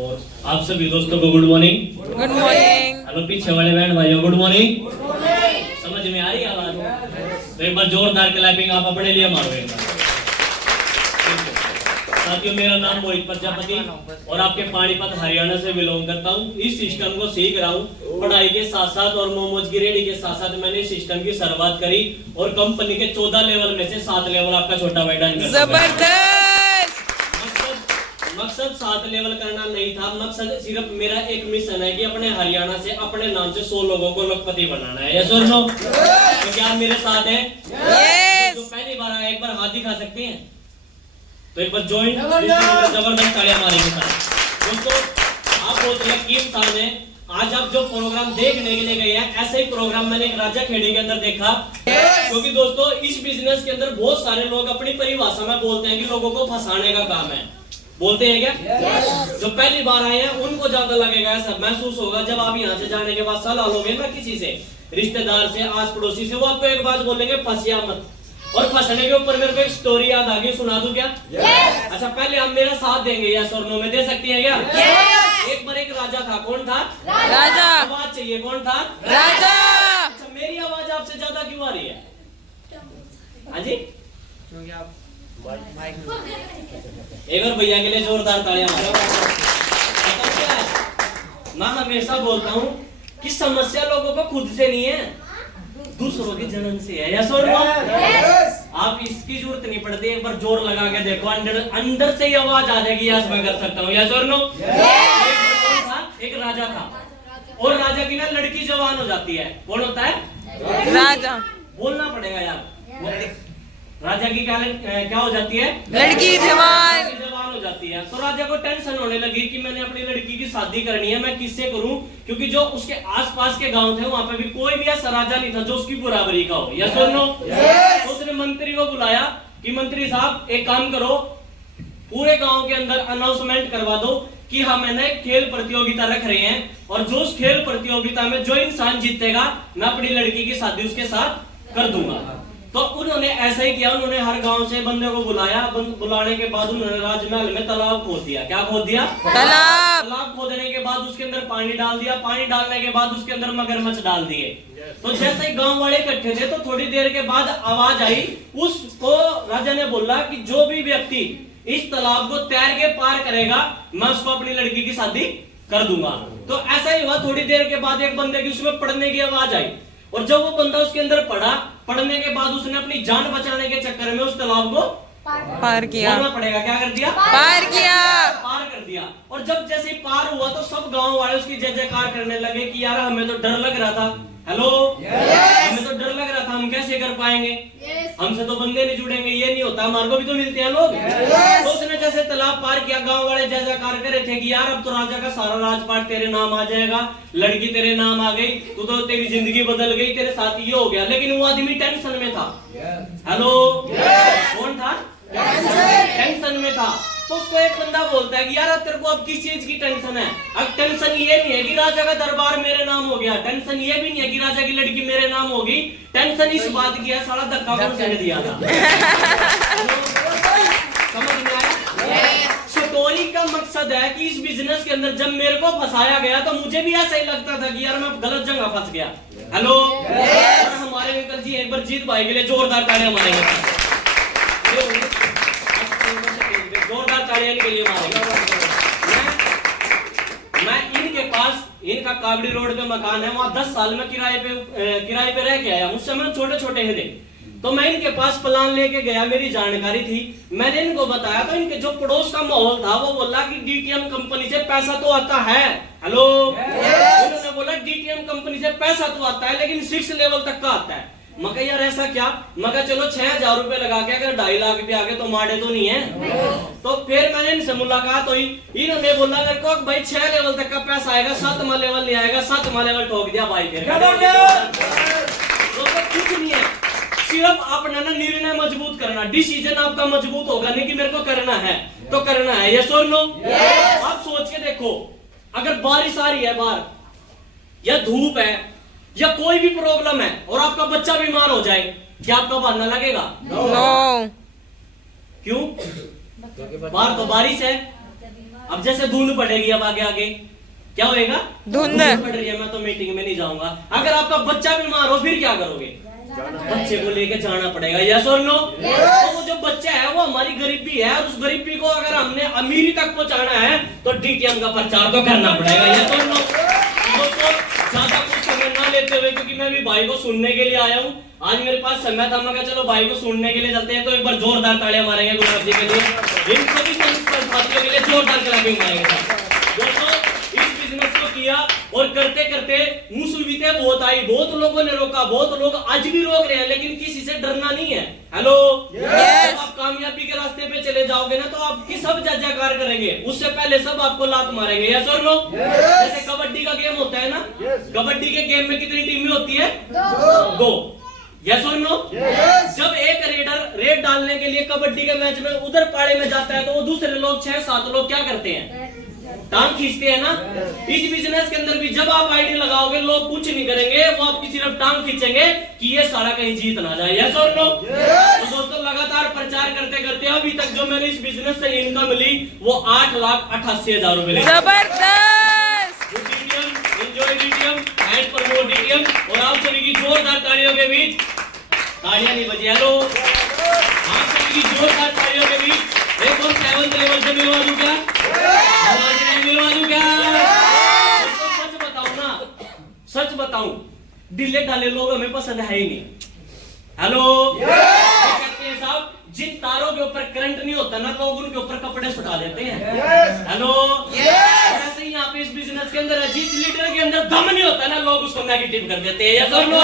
और आप सभी दोस्तों को good morning. Good morning. Hello पीछे वाले बहन भाइयों गुड मॉर्निंग। समझ में आ रही है आवाज? तो एक बार जोरदार क्लैपिंग आप अपने लिए मारो एक बार। साथियों मेरा नाम मोहित प्रजापति और आपके पानीपत हरियाणा से बिलोंग करता हूँ। इस सिस्टम को सीख रहा हूँ पढ़ाई के साथ साथ और मोमोज की रेडी के साथ साथ मैंने सिस्टम की शुरुआत करी और कंपनी के 14 लेवल में से 7 लेवल आपका छोटा भाई डन कर जबरदस्त। मकसद 7 लेवल करना नहीं था, मकसद सिर्फ मेरा एक मिशन है कि अपने हरियाणा से अपने नाम से 100 लोगों को लखपति बनाना है। यस और नो? तो क्या आप मेरे साथ हैं? यस। तो पहली बार आए एक बार हाथ दिखा सकते हैं तो एक बार ज्वाइन जबरदस्त तालियां मारेंगे साथ। दोस्तों आप बहुत लकी इंसान हैं। आज आप जो प्रोग्राम देखने के लिए गए हैं ऐसे ही प्रोग्राम मैंने एक राजा खेड़ी के अंदर देखा। क्योंकि दोस्तों इस बिजनेस के अंदर बहुत सारे लोग अपनी परिभाषा में बोलते हैं कि लोगों को फंसाने का काम है। बोलते हैं क्या? जो पहली बार आए हैं उनको ज्यादा लगेगा, ऐसा महसूस होगा जब आप यहाँ से जाने के बाद सलाह लोगे ना किसी से, रिश्तेदार से, आस पड़ोसी से, वो आपको एक बात बोलेंगे फंसिया मत। और फंसने के ऊपर मेरे को एक स्टोरी याद आ गई, सुना दूं क्या? अच्छा पहले हम मेरा साथ देंगे यस और नो में, दे सकती हैं क्या? एक बार एक राजा था। कौन था? राजा। आवाज चाहिए। कौन था? राजा। अच्छा मेरी आवाज आपसे ज्यादा क्यों आ रही है? हाँ जी एक बार भैया के लिए जोरदार तालियां मारो। क्या है मैं हमेशा बोलता हूँ कि समस्या लोगों को खुद से नहीं है, दूसरों के जन्म से है। यस और नो? आप इसकी जरूरत नहीं पड़ती, एक बार जोर लगा के देखो अंदर से ही आवाज आ जाएगी यस मैं कर सकता हूँ। यस और नो? एक राजा था और राजा की ना लड़की जवान हो जाती है। कौन होता है? राजा। बोलना पड़ेगा यार। राजा की क्या हो जाती है? लड़की जवान हो जाती है। तो राजा को टेंशन होने लगी कि मैंने अपनी लड़की की शादी करनी है, मैं किससे करूं? क्योंकि जो उसके आसपास के गांव थे वहां पे भी कोई भी ऐसा राजा नहीं था जो उसकी बराबरी का हो। यस और नो? तो उसने मंत्री को बुलाया कि मंत्री साहब एक काम करो, पूरे गांव के अंदर अनाउंसमेंट करवा दो कि हम है ना खेल प्रतियोगिता रख रहे हैं और जो उस खेल प्रतियोगिता में जो इंसान जीतेगा मैं अपनी लड़की की शादी उसके साथ कर दूंगा। तो उन्होंने ऐसा ही किया, उन्होंने हर गांव से बंदे को बुलाया। बुलाने के बाद उन्होंने राजमहल में तालाब खोद दिया। क्या खोद दिया? तालाब खोदने के बाद उसके अंदर पानी डाल दिया। पानी डालने के बाद उसके अंदर मगरमच्छ डाल दिए। तो जैसे ही गांव वाले इकट्ठे थे तो थोड़ी देर के बाद आवाज आई, उसको राजा ने बोला कि जो भी व्यक्ति इस तालाब को तैर के पार करेगा मैं उसको अपनी लड़की की शादी कर दूंगा। तो ऐसा ही हुआ, थोड़ी देर के बाद एक बंदे की उसमें पड़ने की आवाज आई और जब वो बंदा उसके अंदर पढ़ने के बाद उसने अपनी जान बचाने के चक्कर में उस तालाब को पार किया। बोलना पड़ेगा क्या कर दिया? पार किया। पार कर दिया। और जब जैसे ही पार हुआ तो सब गांव वाले उसकी जय जयकार करने लगे कि यार हमें तो डर लग रहा था। हेलो हमें तो डर लग रहा था, हम कैसे कर पाएंगे? हमसे तो बंदे नहीं जुड़ेंगे, ये नहीं होता, हमारे को भी तो मिलते हैं लोग। तो उसने जैसे तालाब पार किया, गांव वाले जय जयकार कर रहे थे कि यार अब तो राजा का सारा राजपाट तेरे नाम आ जाएगा, लड़की तेरे नाम आ गई, तू तो तेरी जिंदगी बदल गई, तेरे साथ ये हो गया। लेकिन वो आदमी टेंशन में था। हेलो कौन था? टेंशन में था। तो उसको एक बंदा बोलता है कि यार तेरे को अब किस चीज की टेंशन है? अब टेंशन ये नहीं है कि राजा का दरबार मेरे नाम हो गया, टेंशन ये भी नहीं है कि राजा की लड़की मेरे नाम होगी, टेंशन इस बात की है साला धक्का कौन से दिया था। समझ में आया? स्टोरी का मकसद है कि इस बिजनेस के अंदर जब मेरे को फंसाया गया तो मुझे भी ऐसा ही लगता था कि यार मैं गलत जगह फंस गया। हेलो और हमारे अंकल जी एक बार जीत भाई के लिए जोरदार तालियां मारेंगे। जोरदार तालियां के लिए मारेंगे। मैं इनके पास, इनका कागड़ी रोड पे मकान है, वहां 10 साल में किराए पे रह के आया। उस समय छोटे छोटे थे तो मैं इनके पास प्लान लेके गया, मेरी जानकारी थी, मैंने इनको बताया तो इनके जो पड़ोस का माहौल था वो बोला कि डीटीएम कंपनी से पैसा तो आता है। हेलो उन्होंने बोला डीटीएम कंपनी से पैसा तो आता है लेकिन 6 लेवल तक का आता है। मैं यार ऐसा क्या? मैं चलो 6000 रुपए लगा के अगर 2.5 लाख पे आगे तो माड़े तो नहीं है। तो फिर मैंने इनसे मुलाकात हुई, इन्होंने बोला मेरे को भाई 6 लेवल तक का पैसा आएगा, 7वां लेवल नहीं आएगा। 7वां लेवल ठोक दिया भाई। फिर कुछ नहीं है, सिर्फ अपना ना निर्णय मजबूत करना, डिसीजन आपका मजबूत होगा नहीं कि मेरे को करना है तो करना है। यस और नो? आप सोच के देखो, अगर बारिश आ रही है बाहर या धूप है या कोई भी प्रॉब्लम है और आपका बच्चा बीमार हो जाए, क्या आपका बहाना लगेगा? नो। क्यों? बाहर तो बारिश है, अब जैसे धुंध पड़ेगी, अब आगे आगे क्या होएगा? धुंध। पड़ रही है, मैं तो मीटिंग में नहीं जाऊंगा। अगर आपका बच्चा बीमार हो फिर क्या करोगे? बच्चे को लेके जाना पड़ेगा, यस और नो? तो वो जो बच्चा है वो हमारी गरीबी है, और उस गरीबी को अगर हमने अमीरी तक पहुंचाना है तो डीटीएम का प्रचार तो करना पड़ेगा, यस और नो? दोस्तों ज्यादा कुछ समय ना लेते हुए, क्योंकि मैं भी भाई को सुनने के लिए आया हूँ, आज मेरे पास समय था, मैं चलो भाई को सुनने के लिए चलते हैं, तो एक बार जोरदार तालियां मारेंगे गुलाब जी के लिए, इन सभी साथियों के लिए जोरदार क्लैपिंग मारेंगे। दोस्तों इस बिजनेस को किया और करते करते मुसीबतें बहुत आई, बहुत लोगों ने रोका, बहुत लोग आज भी रोक रहे हैं, लेकिन किसी से डरना नहीं है। हेलो, जब आप कामयाबी के रास्ते पे चले जाओगे ना तो आपकी सब जय जयकार करेंगे, उससे पहले सब आपको लात मारेंगे, यस और नो? जैसे कबड्डी का गेम होता है ना, कबड्डी के गेम में कितनी टीमें होती है? दो, यस और नो? जब एक रेडर रेड डालने के लिए कबड्डी के मैच में उधर पाड़े में जाता है तो वो दूसरे लोग 6-7 लोग क्या करते हैं? टांग खींचते हैं ना। इस बिजनेस के अंदर भी जब आप आईडी लगाओगे लोग कुछ नहीं करेंगे, वो आपकी सिर्फ टांग खींचेंगे कि ये सारा कहीं जीत ना जाए, यस और नो? तो दोस्तों लगातार प्रचार करते करते अभी तक जो मैंने इस बिजनेस से इनकम मिली वो 8,88,000 रुपए। जबरदस्त। Enjoy DTM and promote DTM. और आप सभी की जोरदार तालियों के बीच, तालियां नहीं बजी, हेलो, आप सभी की जोरदार तालियों के बीच एक और 7th लेवल से मिलवा दूं क्या? मिलवा दूं क्या? सच बताऊं ना, सच बताऊं, ढीले ढाले लोग हमें पसंद है ही नहीं। हेलो, कहते हैं साहब जिन तारों के ऊपर करंट नहीं होता ना लोग उनके ऊपर कपड़े सुटा देते हैं। हेलो, ऐसे ही यहाँ पे इस बिजनेस के अंदर जिस लीडर के अंदर दम नहीं होता ना लोग उसको नेगेटिव कर देते हैं, यस और नो?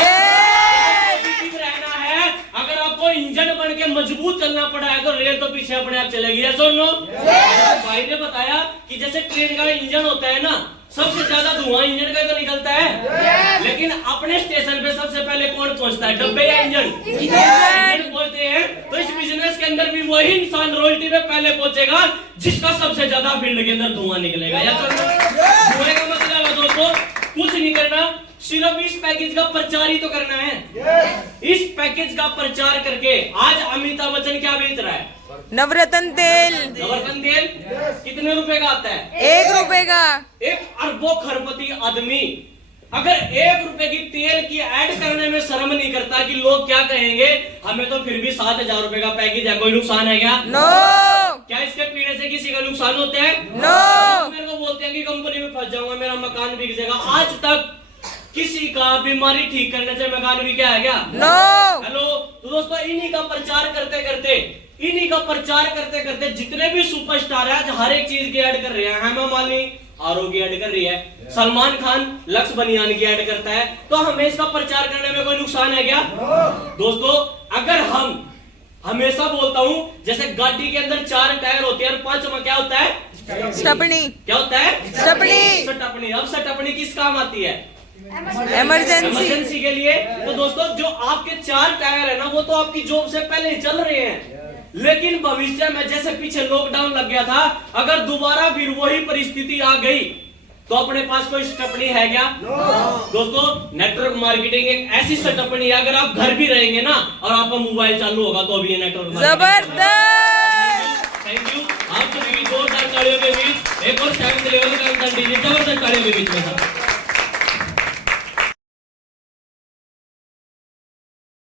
रहना है, अगर आपको इंजन बन के मजबूत चलना पड़ा है तो रेल तो पीछे अपने आप चलेगी, यस और नो? भाई ने बताया कि जैसे ट्रेन का इंजन होता है ना, सबसे ज्यादा धुआं इंजन का तो निकलता है, लेकिन अपने स्टेशन पे सबसे पहले कौन पहुंचता है? डब्बे या इंजन? इंजन पहुंचते हैं। तो इस बिजनेस के अंदर भी वही इंसान रॉयल्टी पे पहले पहुंचेगा जिसका सबसे ज्यादा फील्ड के अंदर धुआं निकलेगा, या धुएं का मतलब है दोस्तों कुछ नहीं करना, सिर्फ इस पैकेज का प्रचार ही तो करना है। इस पैकेज का प्रचार करके आज अमिताभ बच्चन क्या बेच रहा है? नवरत्न तेल। नवरत्न तेल कितने रुपए का आता है? 1 रुपए का। एक अरबों खरबपति आदमी अगर 1 रुपए की तेल की ऐड करने में शर्म नहीं करता कि लोग क्या कहेंगे, हमें तो फिर भी 7,000 रुपए का पैकेज है, कोई नुकसान है क्या? नो। क्या इसके पीने से किसी का नुकसान होता है? नो। मेरे को बोलते हैं कि कंपनी में फंस जाऊंगा, मेरा मकान बिक जाएगा। आज तक किसी का बीमारी ठीक करने से मकान बिका है क्या? नो। हेलो, तो दोस्तों इन्हीं का प्रचार करते करते जितने भी सुपरस्टार है आज हर एक चीज की ऐड कर रहे हैं। हेमा मालिनी आरओ की ऐड कर रही है, सलमान खान लक्स बनियान की ऐड करता है, तो हमें इसका प्रचार करने में कोई नुकसान है क्या? दोस्तों अगर हम हमेशा बोलता हूं जैसे गाड़ी के अंदर 4 टायर होते हैं और 5वां क्या होता है? स्टपनी। क्या होता है? स्टपनी। अब स्टपनी किस काम आती है? इमरजेंसी के लिए। तो दोस्तों जो आपके 4 टायर है ना वो तो आपकी जॉब से पहले ही चल रहे हैं, लेकिन भविष्य में जैसे पीछे लॉकडाउन लग गया था, अगर दोबारा फिर वही परिस्थिति आ गई तो अपने पास कोई स्टपनी है क्या? दोस्तों नेटवर्क मार्केटिंग एक ऐसी स्टपनी है, अगर आप घर भी रहेंगे ना और आपका मोबाइल चालू होगा तो अभी ये नेटवर्क जबरदस्त। Thank you. आप सभी जोरदार तालियों के बीच एक और 7th लेवल का जबरदस्त तालियों के बीच में था।